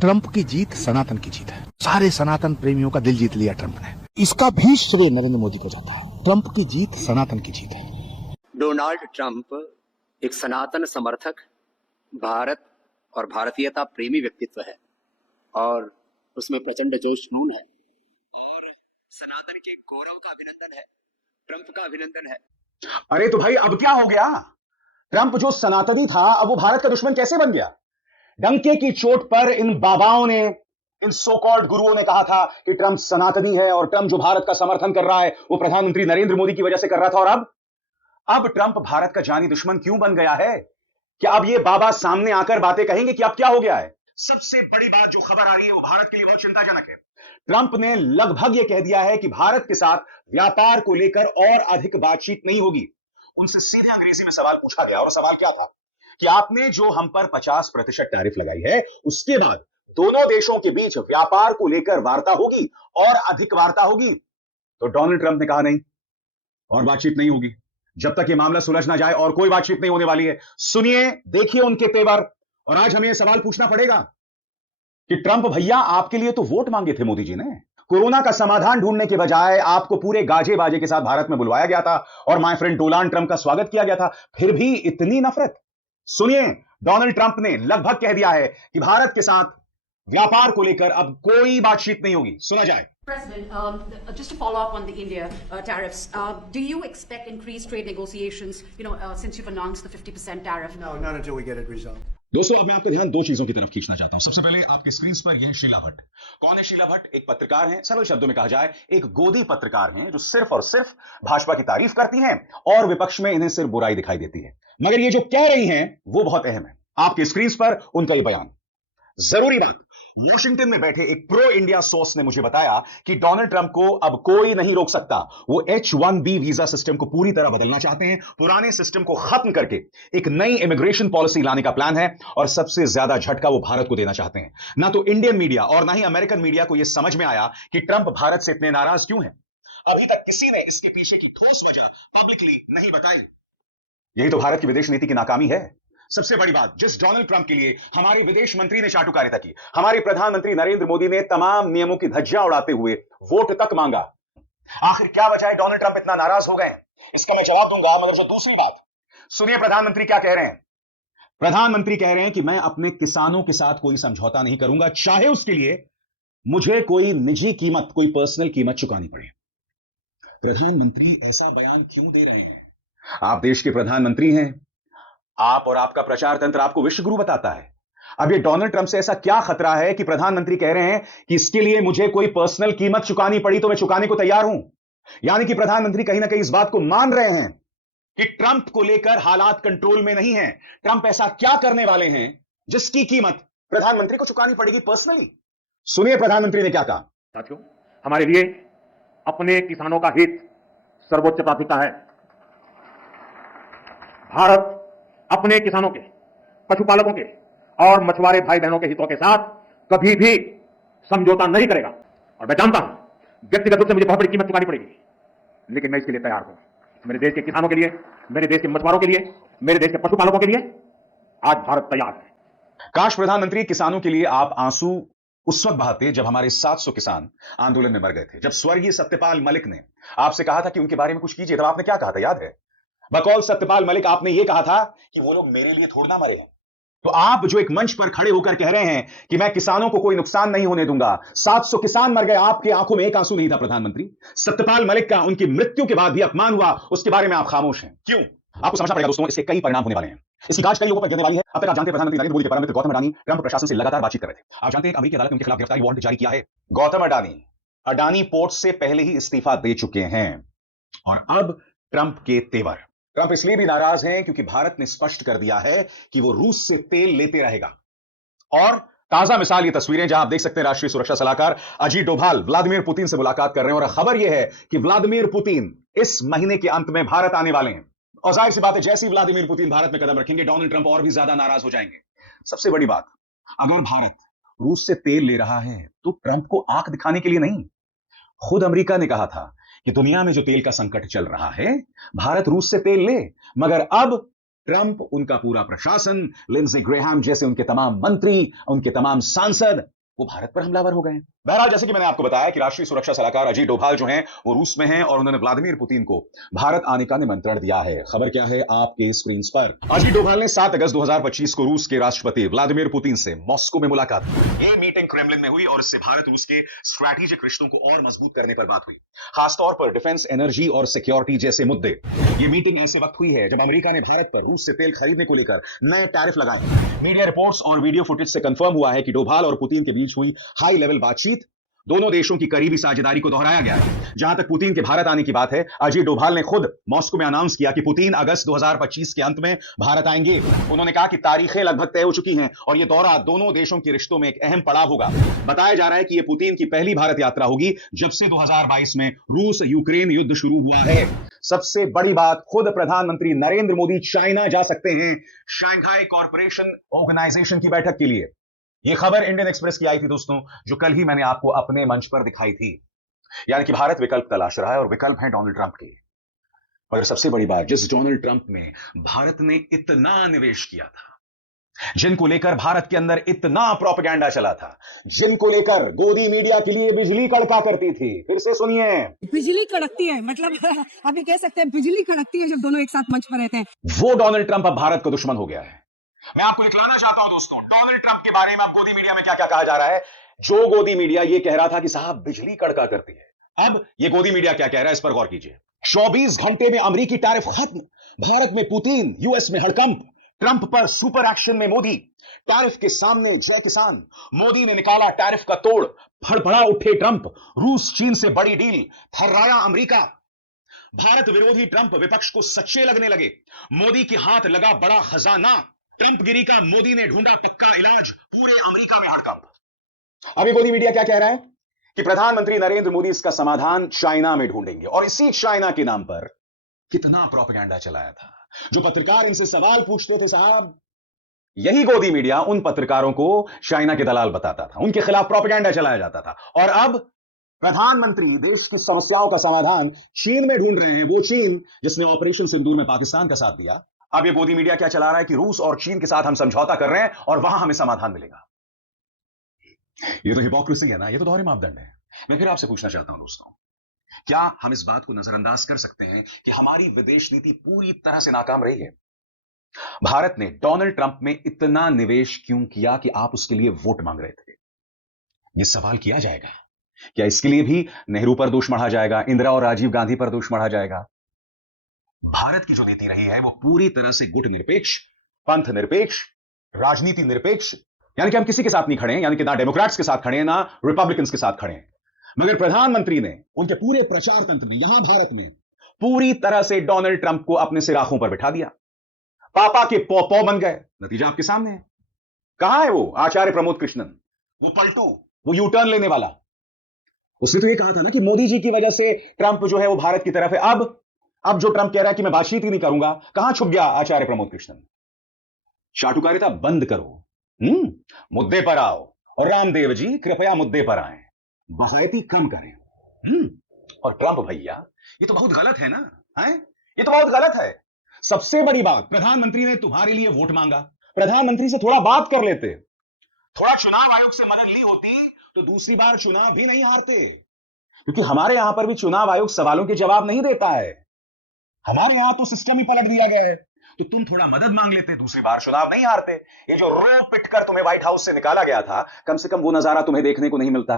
Trump की जीत सनातन की जीत है। सारे सनातन प्रेमियों का दिल जीत लिया ट्रंप ने। इसका भी श्रेय नरेंद्र मोदी को जाता है। ट्रंप की जीत सनातन की जीत है। डोनाल्ड ट्रंप एक सनातन समर्थक, भारत और भारतीयता प्रेमी व्यक्तित्व है और उसमें प्रचंड जोश जुनून है और सनातन के गौरव का अभिनंदन है, ट्रंप का अभिनंदन है। अरे तो भाई अब क्या हो गया? ट्रंप जो सनातनी था अब वो भारत का दुश्मन कैसे बन गया? डंके की चोट पर इन बाबाओं ने, इन सो कॉल्ड गुरुओं ने कहा था कि ट्रंप सनातनी है और ट्रंप जो भारत का समर्थन कर रहा है वो प्रधानमंत्री नरेंद्र मोदी की वजह से कर रहा था। और अब ट्रंप भारत का जानी दुश्मन क्यों बन गया है? क्या अब ये बाबा सामने आकर बातें कहेंगे कि अब क्या हो गया है? सबसे बड़ी बात जो खबर आ रही है वो भारत के लिए बहुत चिंताजनक है। ट्रंप ने लगभग यह कह दिया है कि भारत के साथ व्यापार को लेकर और अधिक बातचीत नहीं होगी। उनसे सीधे अंग्रेजी में सवाल पूछा गया और सवाल क्या था कि आपने जो हम पर 50% टैरिफ लगाई है उसके बाद दोनों देशों के बीच व्यापार को लेकर वार्ता होगी और अधिक वार्ता होगी। तो डोनाल्ड ट्रंप ने कहा नहीं और बातचीत नहीं होगी जब तक ये मामला सुलझ ना जाए और कोई बातचीत नहीं होने वाली है। सुनिए, देखिए उनके तेवर। और आज हमें यह सवाल पूछना पड़ेगा कि ट्रंप भैया आपके लिए तो वोट मांगे थे मोदी जी ने। कोरोना का समाधान ढूंढने के बजाय आपको पूरे गाजे बाजे के साथ भारत में बुलवाया गया था और माय फ्रेंड डोनाल्ड ट्रंप का स्वागत किया गया था, फिर भी इतनी नफरत। सुनिए, डोनाल्ड ट्रंप ने लगभग कह दिया है कि भारत के साथ व्यापार को लेकर अब कोई बातचीत नहीं होगी। सुना जाए। President, just to follow up on the India tariffs, do you expect increased trade negotiations, since you've announced the 50% tariff? No, not until we get it resolved. दोस्तों, अब मैं आपका ध्यान दो चीजों की तरफ खींचना चाहता हूं। सबसे पहले आपके स्क्रीन पर यह शीला भट्ट। कौन है शीला भट्ट? एक पत्रकार हैं, सरल शब्दों में कहा जाए एक गोदी पत्रकार हैं जो सिर्फ और सिर्फ भाजपा की तारीफ करती हैं और विपक्ष में इन्हें सिर्फ बुराई दिखाई देती है। मगर ये जो कह रही हैं वो बहुत अहम है। आपके स्क्रीन पर उनका ये बयान। जरूरी बात, वॉशिंगटन में बैठे एक प्रो इंडिया सोर्स ने मुझे बताया कि डोनाल्ड ट्रंप को अब कोई नहीं रोक सकता। वो H-1B वीजा सिस्टम को पूरी तरह बदलना चाहते हैं, पुराने सिस्टम को खत्म करके एक नई इमिग्रेशन पॉलिसी लाने का प्लान है और सबसे ज्यादा झटका वो भारत को देना चाहते हैं। ना तो इंडियन मीडिया और ना ही अमेरिकन मीडिया को यह समझ में आया कि ट्रंप भारत से इतने नाराज क्यों है। अभी तक किसी ने इसके पीछे की ठोस वजह पब्लिकली नहीं बताई। यही तो भारत की विदेश नीति की नाकामी है। सबसे बड़ी बात, जिस डोनाल्ड ट्रंप के लिए हमारे विदेश मंत्री ने चाटुकारिता की, हमारे प्रधानमंत्री नरेंद्र मोदी ने तमाम नियमों की धज्जियां उड़ाते हुए वोट तक मांगा, आखिर क्या वजह है डोनाल्ड ट्रंप इतना नाराज हो गए? इसका मैं जवाब दूंगा, मगर जो दूसरी बात सुनिए, प्रधानमंत्री क्या कह रहे हैं। प्रधानमंत्री कह रहे हैं कि मैं अपने किसानों के साथ कोई समझौता नहीं करूंगा, चाहे उसके लिए मुझे कोई निजी कीमत, कोई पर्सनल कीमत चुकानी पड़े। प्रधानमंत्री ऐसा बयान क्यों दे रहे हैं? आप देश के प्रधानमंत्री हैं, आप और आपका प्रचार तंत्र आपको विश्वगुरु बताता है। अब ये डोनाल्ड ट्रंप से ऐसा क्या खतरा है कि प्रधानमंत्री कह रहे हैं कि इसके लिए मुझे कोई पर्सनल कीमत चुकानी पड़ी तो मैं चुकाने को तैयार हूं। यानी कि प्रधानमंत्री कहीं ना कहीं इस बात को मान रहे हैं कि ट्रंप को लेकर हालात कंट्रोल में नहीं है। ट्रंप ऐसा क्या करने वाले हैं जिसकी कीमत प्रधानमंत्री को चुकानी पड़ेगी पर्सनली। सुनिए प्रधानमंत्री ने क्या कहा। साथियों, हमारे लिए अपने किसानों का हित सर्वोच्च प्राथमिकता है। भारत अपने किसानों के, पशुपालकों के और मछुआरे भाई बहनों के हितों के साथ कभी भी समझौता नहीं करेगा। और मैं जानता हूं व्यक्तिगत रूप से मुझे बहुत बड़ी कीमत चुकानी पड़ेगी, लेकिन मैं इसके लिए तैयार हूं। मेरे देश के किसानों के लिए, मेरे देश के मछुआरों के लिए, मेरे देश के पशुपालकों के लिए आज भारत तैयार है। काश प्रधानमंत्री, किसानों के लिए आप आंसू उस वक्त बहाते जब हमारे 700 किसान आंदोलन में मर गए थे, जब स्वर्गीय सत्यपाल मलिक ने आपसे कहा था कि उनके बारे में कुछ कीजिए। तब आपने क्या कहा था, याद है? बकौल सत्यपाल मलिक आपने यह कहा था कि वो लोग मेरे लिए थोड़ा ना मरे हैं। तो आप जो एक मंच पर खड़े होकर कह रहे हैं कि मैं किसानों को कोई नुकसान नहीं होने दूंगा, 700 किसान मर गए, आपके आंखों में एक आंसू नहीं था प्रधानमंत्री। सत्यपाल मलिक का उनकी मृत्यु के बाद भी अपमान हुआ, उसके बारे में आप खामोश हैं, क्यों? आपको समझना पड़ेगा दोस्तों, इसके कई परिणाम होने वाले हैं। इसकी गाज कई लोगों पर गिरने वाली है। अब तक आप जानते हैं प्रधानमंत्री नरेंद्र मोदी के परम मित्र गौतम अडानी ट्रंप प्रशासन से लगातार बातचीत कर रहे थे। आप जानते हैं अमेरिकी अदालत ने उनके खिलाफ गिरफ्तारी वारंट जारी किया है। गौतम अडानी पोर्ट से पहले ही इस्तीफा दे चुके हैं। और अब ट्रंप के तेवर। ट्रंप इसलिए भी नाराज हैं क्योंकि भारत ने स्पष्ट कर दिया है कि वो रूस से तेल लेते रहेगा। और ताजा मिसाल ये तस्वीरें जहां आप देख सकते हैं राष्ट्रीय सुरक्षा सलाहकार अजीत डोभाल व्लादिमीर पुतिन से मुलाकात कर रहे हैं। और खबर यह है कि व्लादिमीर पुतिन इस महीने के अंत में भारत आने वाले हैं। और जाहिर सी बात है, जैसे ही व्लादिमीर पुतिन भारत में कदम रखेंगे, डोनाल्ड ट्रंप और भी ज्यादा नाराज हो जाएंगे। सबसे बड़ी बात, अगर भारत रूस से तेल ले रहा है तो ट्रंप को आंख दिखाने के लिए नहीं। खुद अमेरिका ने कहा था कि दुनिया में जो तेल का संकट चल रहा है, भारत रूस से तेल ले, मगर अब ट्रंप, उनका पूरा प्रशासन, लिंडसे ग्रेहम जैसे उनके तमाम मंत्री, उनके तमाम सांसद वो भारत पर हमलावर हो गए। बहरहाल, जैसे कि मैंने आपको बताया कि राष्ट्रीय सुरक्षा सलाहकार अजीत डोभाल जो हैं वो रूस में हैं और उन्होंने व्लादिमीर पुतिन को भारत आने का निमंत्रण दिया है। खबर क्या है आपके स्क्रीन पर। अजीत डोभाल ने 7 अगस्त 2025 को रूस के राष्ट्रपति व्लादिमीर पुतिन से मॉस्को में मुलाकात की। ये मीटिंग क्रेमलिन में हुई और इससे भारत रूस के स्ट्रैटेजिक रिश्तों को और मजबूत करने पर बात हुई, खासतौर पर डिफेंस, एनर्जी और सिक्योरिटी जैसे मुद्दे। ये मीटिंग ऐसे वक्त हुई है जब अमेरिका ने भारत पर रूस से तेल खरीदने को लेकर नए टैरिफ लगाए। मीडिया रिपोर्ट्स और वीडियो फुटेज से कंफर्म हुआ है कि डोभाल और पुतिन के बीच हुई हाई लेवल बातचीत दोनों देशों की करीबी साझेदारी को दोहराया गया है। जहां तक पुतिन के भारत आने की बात है, अजीत डोभाल ने खुद मॉस्को में अनाउंस किया कि पुतिन अगस्त 2025 के अंत में भारत आएंगे। उन्होंने कहा कि तारीखें लगभग तय हो चुकी हैं और यह दौरा दोनों देशों के रिश्तों में एक अहम पड़ाव होगा। बताया जा रहा है कि यह पुतिन की पहली भारत यात्रा होगी जब से 2022 में रूस यूक्रेन युद्ध शुरू हुआ है। सबसे बड़ी बात, खुद प्रधानमंत्री नरेंद्र मोदी चाइना जा सकते हैं शंघाई कॉरपोरेशन ऑर्गेनाइजेशन की बैठक के लिए। यह खबर इंडियन एक्सप्रेस की आई थी दोस्तों, जो कल ही मैंने आपको अपने मंच पर दिखाई थी। यानी कि भारत विकल्प तलाश रहा है और विकल्प है डोनाल्ड ट्रंप के। मगर सबसे बड़ी बात, जिस डोनाल्ड ट्रंप में भारत ने इतना निवेश किया था, जिनको लेकर भारत के अंदर इतना प्रोपेगेंडा चला था, जिनको लेकर गोदी मीडिया के लिए बिजली कड़का करती थी, फिर से सुनिए, बिजली कड़कती है, मतलब आप ये कह सकते हैं बिजली कड़कती है जब दोनों एक साथ मंच पर रहते हैं। वो डोनाल्ड ट्रंप अब भारत का दुश्मन हो गया है। मैं आपको दिखलाना चाहता हूं दोस्तों, डोनाल्ड ट्रंप के बारे में अब गोदी मीडिया में क्या क्या कहा जा रहा है। जो गोदी मीडिया ये कह रहा था कि साहब बिजली कड़का करती है, अब ये गोदी मीडिया क्या कह रहा है, इस पर गौर कीजिए। 24 घंटे में अमेरिकी टैरिफ खत्म, भारत में पुतिन, यूएस में हड़कंप, ट्रंप पर सुपर एक्शन में मोदी, टैरिफ के सामने जय किसान, मोदी ने निकाला टैरिफ का तोड़, फड़फड़ा उठे ट्रंप, रूस चीन से बड़ी डील, थर्राया अमेरिका, भारत विरोधी ट्रंप विपक्ष को सच्चे लगने लगे, मोदी के हाथ लगा बड़ा खजाना, ट्रंप गिरी का मोदी ने ढूंढा पक्का इलाज, पूरे अमेरिका में हड़कंप। अभी गोदी मीडिया क्या कह रहा है कि प्रधानमंत्री नरेंद्र मोदी इसका समाधान चाइना में ढूंढेंगे, और इसी चाइना के नाम पर कितना प्रोपेगेंडा चलाया था। जो पत्रकार इनसे सवाल पूछते थे साहब, यही गोदी मीडिया उन पत्रकारों को चाइना के दलाल बताता था, उनके खिलाफ प्रोपेगेंडा चलाया जाता था। और अब प्रधानमंत्री देश की समस्याओं का समाधान चीन में ढूंढ रहे हैं, वो चीन जिसने ऑपरेशन सिंदूर में पाकिस्तान का साथ दिया। अब ये गोदी मीडिया क्या चला रहा है कि रूस और चीन के साथ हम समझौता कर रहे हैं और वहां हमें समाधान मिलेगा। ये तो हिपोक्रेसी है ना, ये तो दोहरे मापदंड है। मैं फिर आपसे पूछना चाहता हूं दोस्तों, क्या हम इस बात को नजरअंदाज कर सकते हैं कि हमारी विदेश नीति पूरी तरह से नाकाम रही है? भारत ने डोनाल्ड ट्रंप में इतना निवेश क्यों किया कि आप उसके लिए वोट मांग रहे थे? यह सवाल किया जाएगा। क्या इसके लिए भी नेहरू पर दोष मढ़ा जाएगा, इंदिरा और राजीव गांधी पर दोष मढ़ा जाएगा? भारत की जो नीति रही है वो पूरी तरह से गुट निरपेक्ष, पंथ निरपेक्ष, राजनीति निरपेक्ष, यानी कि हम किसी के साथ नहीं खड़े हैं, यानी कि ना डेमोक्रेट्स के साथ खड़े हैं ना रिपब्लिकन्स के साथ खड़े हैं। मगर प्रधानमंत्री ने, उनके पूरे प्रचार तंत्र ने यहां भारत में पूरी तरह से डोनाल्ड ट्रंप को अपने सिराखों पर बिठा दिया, पापा के पौ बन गए। नतीजा आपके सामने है। कहां है वो आचार्य प्रमोद कृष्णन, वो पलटू, वो यू टर्न लेने वाला? उसने तो ये कहा था ना कि मोदी जी की वजह से ट्रंप जो है वो भारत की तरफ है। अब जो ट्रंप कह रहा है कि मैं बातचीत ही नहीं करूंगा, कहां छुप गया आचार्य प्रमोद कृष्णन? चाटुकारिता बंद करो, मुद्दे पर आओ, और रामदेव जी कृपया मुद्दे पर आए, बगायती कम करें। और ट्रंप भैया, ये तो बहुत गलत है ना, है? ये तो बहुत गलत है। सबसे बड़ी बात, प्रधानमंत्री ने तुम्हारे लिए वोट मांगा, प्रधानमंत्री से थोड़ा बात कर लेते, थोड़ा चुनाव आयोग से मदद ली होती तो दूसरी बार चुनाव भी नहीं हारते। क्योंकि हमारे यहां पर भी चुनाव आयोग सवालों के जवाब नहीं देता है, हमारे यहां तो सिस्टम ही पलट दिया गया है। तो तुम थोड़ा मदद मांग लेते, दूसरी बार चुनाव नहीं हारते। ये जो रो पिट कर तुम्हें व्हाइट हाउस से निकाला गया था, कम से कम वो नजारा तुम्हें देखने को नहीं मिलता।